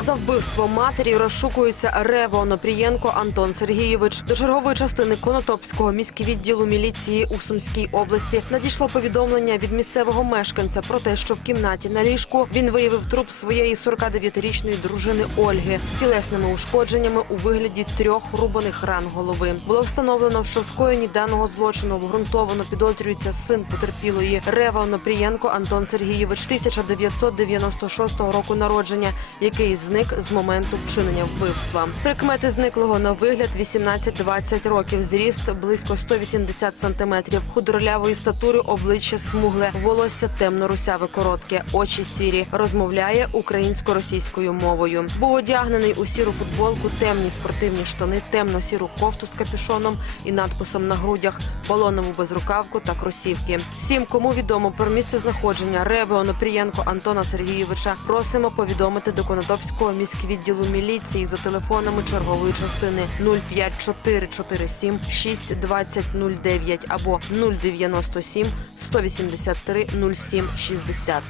За вбивство матері розшукується Рево Онопрієнко Антон Сергійович. До чергової частини Конотопського міськвідділу міліції у Сумській області надійшло повідомлення від місцевого мешканця про те, що в кімнаті на ліжку він виявив труп своєї 49-річної дружини Ольги з тілесними ушкодженнями у вигляді трьох рубаних ран голови. Було встановлено, що в скоєнні даного злочину обґрунтовано підозрюється син потерпілої Рева Онопрієнко Антон Сергійович 1996 року народження, який зник з моменту вчинення вбивства. Прикмети зниклого на вигляд 18-20 років, зріст близько 180 сантиметрів, худорлявої статури, обличчя смугле, волосся темно-русяве коротке, очі сірі. Розмовляє українсько-російською мовою. Був одягнений у сіру футболку, темні спортивні штани, темно-сіру кофту з капюшоном і надписом на грудях, балонову безрукавку та кросівки. Всім, кому відомо про місце знаходження Реви Антона Сергійовича, просимо повідомити до Конотопського міськвідділу міліції за телефонами чергової частини 05447 62009 або 097 183 07 60.